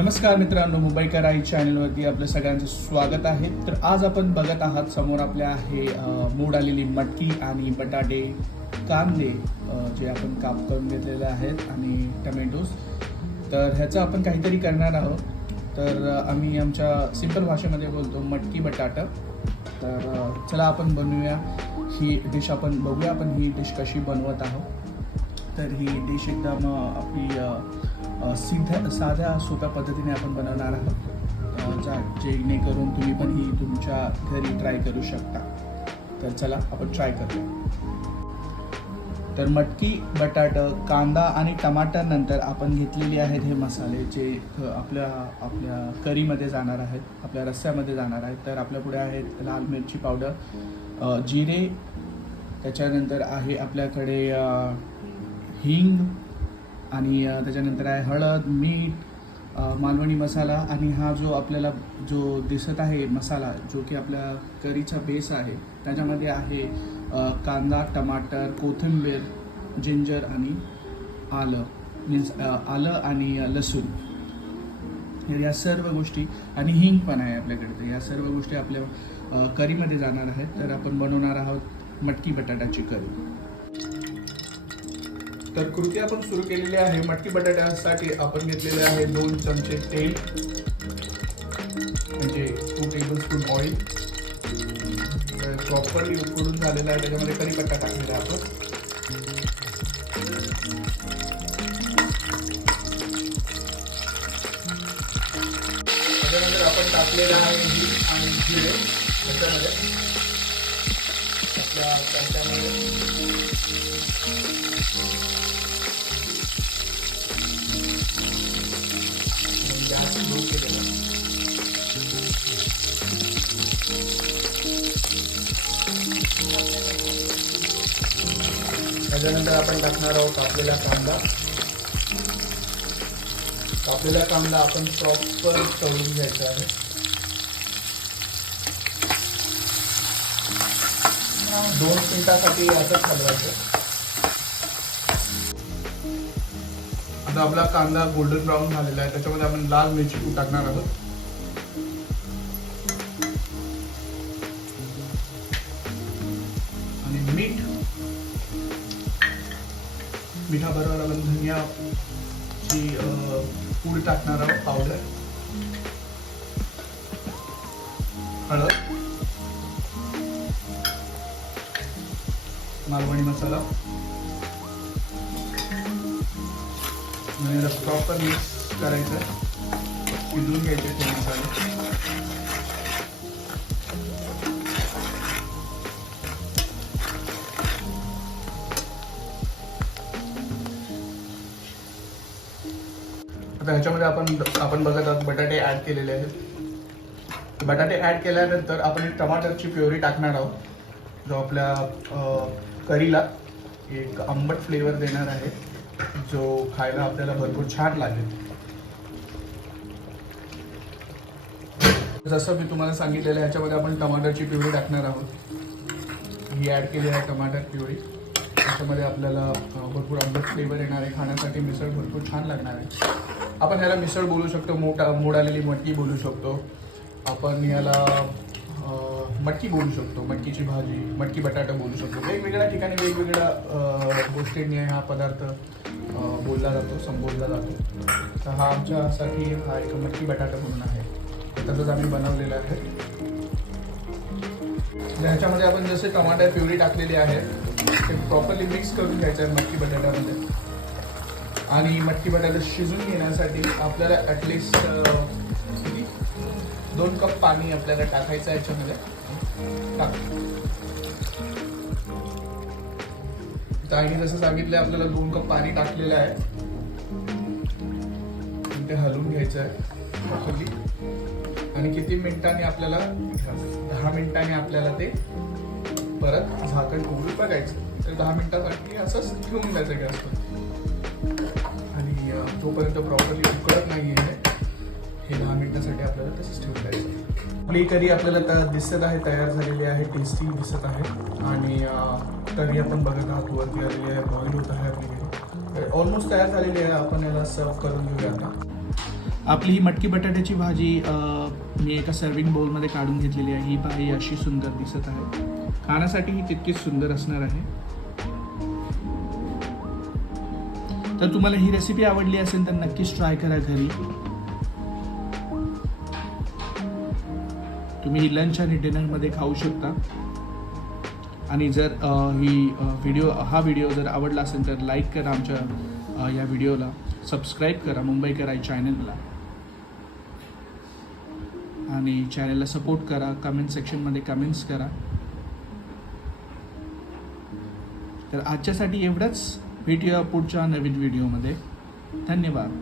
नमस्कार मित्रांनो मुंबईकर आई चॅनलवरती आपलं सगळ्यांचं स्वागत आहे. तर आज आपण बघत आहात समोर आपल्या आहे मूड आलेली मटकी आणि बटाटे कांदे जे आपण काप करून घेतलेले आहेत आणि टमॅटोज. तर ह्याचं आपण काहीतरी करणार आहोत. तर आम्ही आमच्या सिंपल भाषेमध्ये बोलतो मटकी बटाटा. तर चला आपण बनवूया. ही डिश आपण बघूया आपण ही डिश कशी बनवत आहोत. तर ही डिश एकदम आपली सिध्या साध्या सोप्या पद्धतीने आपण बनवणार आहोत. ज्या जेणेकरून तुम्ही पण ही तुमच्या घरी ट्राय करू शकता. तर चला आपण ट्राय करूया. तर मटकी बटाटं कांदा आणि टमाटरनंतर आपण घेतलेली आहेत हे मसाले जे आपल्या आपल्या करीमध्ये जाणार आहेत आपल्या रस्स्यामध्ये जाणार आहेत. तर आपल्या पुढे आहेत लाल मिरची पावडर जिरे त्याच्यानंतर आहे आपल्याकडे हिंग आणि त्याच्यानंतर आहे हळद मीठ मालवणी मसाला आणि हा जो आपल्याला जो दिसत आहे मसाला जो की आपल्या करीचा बेस आहे त्याच्यामध्ये आहे कांदा टमाटर कोथिंबीर जिंजर आणि आलं मीन्स आलं आणि लसूण. या सर्व गोष्टी आणि हिंग पण आहे आपल्याकडे. तर या सर्व गोष्टी आपल्या करीमध्ये जाणार आहेत. तर आपण बनवणार आहोत मटकी बटाट्याची करी. तर कृती आपण सुरू केलेली आहे. मटकी बटाट्यासाठी आपण घेतलेले आहे दोन चमचे तेल म्हणजे two tablespoon oil properly उकडून झालेला आहे. त्याच्यामध्ये कढीपत्ता टाकलेला आहे आपण. त्याच्यानंतर आपण टाकलेलं आहे हिंग आणि जिरे त्याच्यामध्ये. आपल्या त्याच्यामध्ये त्याच्यानंतर आपण टाकणार आहोत कापलेला कांदा. कापलेला कांदा आपण प्रॉपर तळून घ्यायचा आहे. दोन मिनिटासाठी असंच हलवायचं आता आपला कांदा गोल्डन ब्राऊन झालेला आहे. त्याच्यामध्ये आपण लाल मिरची टाकणार आहोत. मिठाबरोबर आपण धनिया ची पूड टाकणार आहोत पावडर हळद मालवणी मसाला आणि प्रॉपर मिक्स करायचं शिजवून घ्यायचे ते मसाले. आता ह्याच्यामध्ये आपण आपण बघत आहोत बटाटे ऍड केलेले आहेत. बटाटे ऍड केल्यानंतर आपण एक टमाटरची प्युरी टाकणार आहोत जो आपल्या करीला एक आंबट फ्लेवर देणार आहे जो खायला आपल्याला भरपूर छान लागेल. जसं मी तुम्हाला सांगितलेलं आहे ह्याच्यामध्ये आपण टमाटरची प्युरी टाकणार आहोत. ही ॲड केली आहे टमाटर प्युरी. त्याच्यामध्ये आपल्याला भरपूर आंबट फ्लेवर येणार आहे खाण्यासाठी मिसळ भरपूर छान लागणार आहे. आपण ह्याला मिसळ बोलू शकतो मोठा मोडालेली मटकी बोलू शकतो. आपण याला मटकी बोलू शकतो मटकीची भाजी मटकी बटाटा बोलू शकतो. वेगवेगळ्या ठिकाणी वेगवेगळ्या गोष्टींनी हा पदार्थ बोलला जातो संबोधला जातो. तर हा आमच्यासाठी हा एक मटकी बटाटा म्हणून आहे. तसंच आम्ही बनवलेलं आहे. ह्याच्यामध्ये आपण जसे टमाटर प्युरी टाकलेली आहे ते प्रॉपरली मिक्स करून घ्यायचं आहे मटकी बटाट्यामध्ये. आणि मटकी बटाटा शिजून घेण्यासाठी आपल्याला ॲटलिस्ट दोन कप पाणी आपल्याला टाकायचं आहे याच्यामध्ये. टाक. तर जसं सांगितलं आपल्याला दोन कप पाणी टाकलेलं आहे. ते हलवून घ्यायचं आहे आणि किती मिनिटांनी आपल्याला दहा मिनिटांनी आपल्याला ते परत झाकण उघडून बघायचं. तर दहा मिनिटासाठी असंच ठेवून द्यायचं गॅसवर. जोपर्यंत प्रॉपरली उकळत नाही आहे हे दहा मिनिटासाठी आपल्याला तसंच ठेवून द्यायचं आपली करी आपल्याला त्या दिसत आहे तयार झालेली आहे टेस्टी दिसत आहे. आणि करी आपण बघत आहात वरती आलेली आहे बॉईल होत आहे आपली ऑलमोस्ट तयार झालेली आहे. आपण याला सर्व करून घेऊया आता. आपली ही मटकी बटाट्याची भाजी मी एका सर्विंग बाउलमध्ये काढून घेतलेली आहे. ही भाजी अशी सुंदर दिसत आहे. खाण्यासाठी ही तितकीच सुंदर असणार आहे. तर तुम्हाला ही रेसिपी आवडली असेल तर नक्कीच ट्राय करा घरी. तुम्ही ही लंच आणि डिनरमध्ये खाऊ शकता. आणि जर ही व्हिडिओ हा व्हिडिओ जर आवडला असेल तर लाईक करा आमच्या या व्हिडिओला सबस्क्राईब करा मुंबई कराई चॅनलला आणि चॅनलला सपोर्ट करा. कमेंट सेक्शनमध्ये कमेंट्स करा. तर आजच्यासाठी एवढंच. भेटूया पुढच्या नवीन व्हिडिओमध्ये. धन्यवाद.